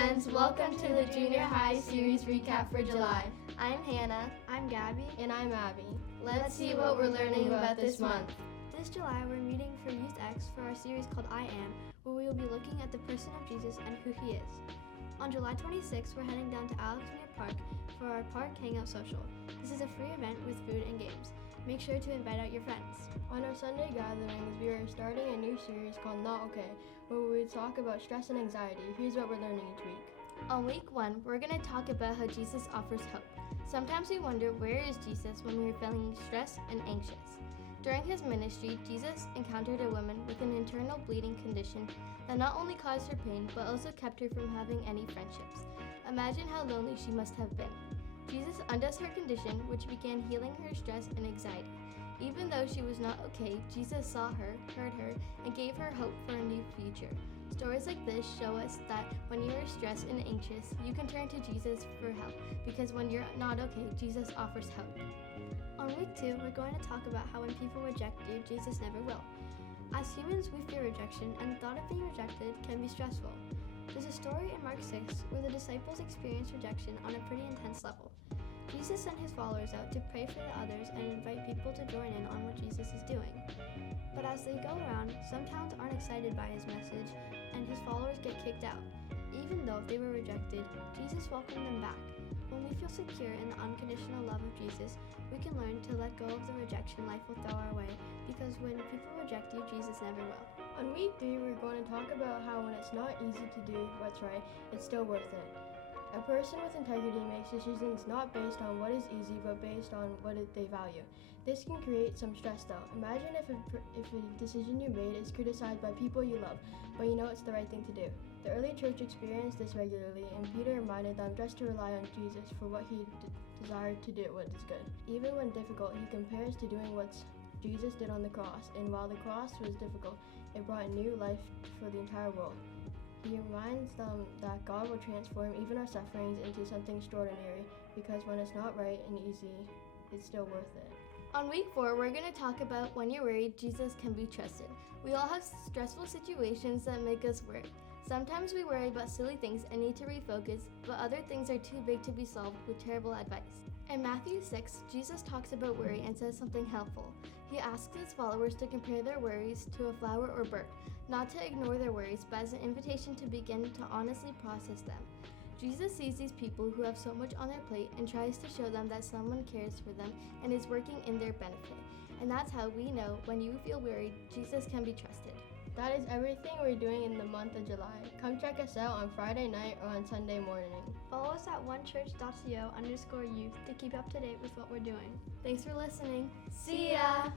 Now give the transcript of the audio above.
friends, welcome to the Junior High Series Recap for July. I'm Hannah. I'm Gabby. And I'm Abby. Let's see what we're learning about this month. This July, we're meeting for Youth X for our series called I Am, where we will be looking at the person of Jesus and who he is. On July 26th, we're heading down to Alexandria Park for our Park Hangout Social. This is a free event with food and games. Make sure to invite out your friends. On our Sunday gatherings, we are starting a new series called Not Okay, where we talk about stress and anxiety. Here's what we're learning each week. On week 1, we're going to talk about how Jesus offers hope. Sometimes we wonder, where is Jesus when we are feeling stressed and anxious? During his ministry, Jesus encountered a woman with an internal bleeding condition that not only caused her pain, but also kept her from having any friendships. Imagine how lonely she must have been. Jesus undoes her condition, which began healing her stress and anxiety. Even though she was not okay, Jesus saw her, heard her, and gave her hope for a new future. Stories like this show us that when you are stressed and anxious, you can turn to Jesus for help, because when you're not okay, Jesus offers hope. On week 2, we're going to talk about how when people reject you, Jesus never will. As humans, we fear rejection, and the thought of being rejected can be stressful. There's a story in Mark 6 where the disciples experienced rejection on a pretty intense level. Jesus sent his followers out to pray for the others and invite people to join in on what Jesus is doing. But as they go around, some towns aren't excited by his message, and his followers get kicked out. Even though they were rejected, Jesus welcomed them back. When we feel secure in the unconditional love of Jesus, we can learn to let go of the rejection life will throw our way, because when people reject you, Jesus never will. On week 3, we're going to talk about how when it's not easy to do what's right, it's still worth it. A person with integrity makes decisions not based on what is easy, but based on what they value. This can create some stress though. Imagine if a decision you made is criticized by people you love, but you know it's the right thing to do. The early church experienced this regularly, and Peter reminded them just to rely on Jesus for what he desired to do, what is good. Even when difficult, he compares to doing what Jesus did on the cross, and while the cross was difficult, it brought a new life for the entire world. He reminds them that God will transform even our sufferings into something extraordinary, because when it's not right and easy, it's still worth it. On week 4, we're going to talk about when you're worried, Jesus can be trusted. We all have stressful situations that make us worry. Sometimes we worry about silly things and need to refocus, but other things are too big to be solved with terrible advice. In Matthew 6, Jesus talks about worry and says something helpful. He asks his followers to compare their worries to a flower or bird, not to ignore their worries, but as an invitation to begin to honestly process them. Jesus sees these people who have so much on their plate and tries to show them that someone cares for them and is working in their benefit. And that's how we know when you feel worried, Jesus can be trusted. That is everything we're doing in the month of July. Come check us out on Friday night or on Sunday morning. Follow us at onechurch.co_youth to keep up to date with what we're doing. Thanks for listening. See ya!